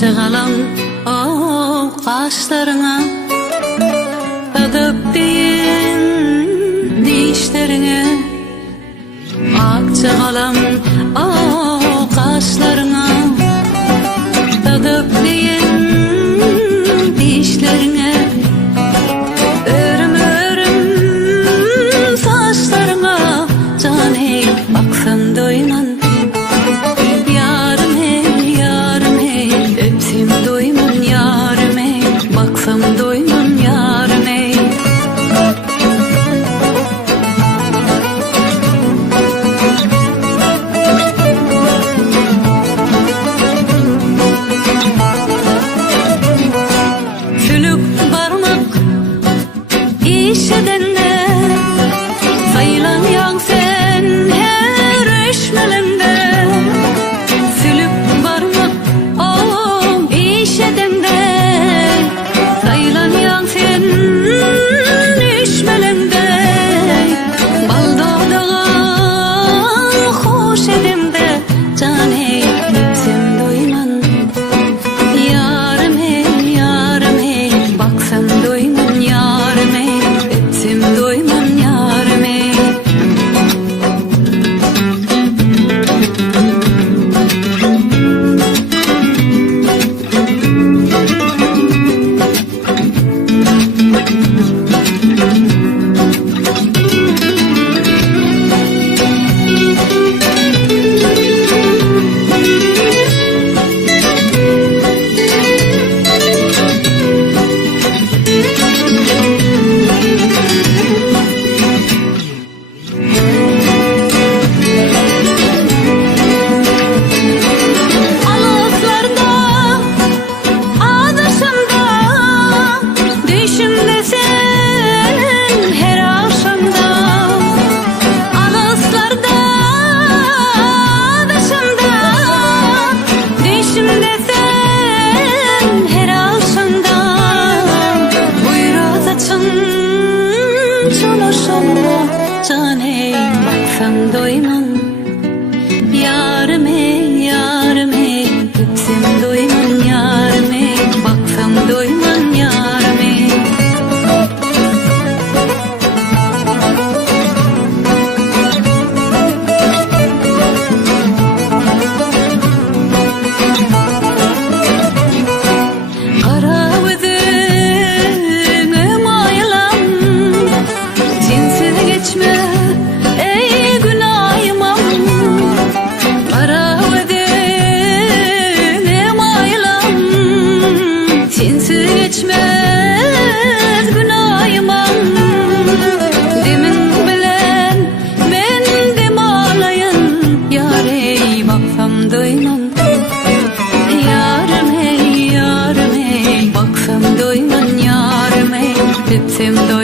Çığalam o kaşlarına, ödüp deyin dişlerine. Ak çığalam o kaşlarına, ödüp deyin dişlerine. Örüm örüm saçlarına, can hey baksam doyman. Can hey baksam doymam, yarım hey yarım hey, öpsem doymam yarım hey, baksam doymam yarım hey. Kara gözüme mayılam, sensiz geçme ey günahımam. Kara gözüme mayılam, sensiz geçmez günahımam. Demin bilen men dem ağlayın, yar ey baksam doymam. Yarım hey yarım hey, baksam doyman yarım hey, öpsem doyman.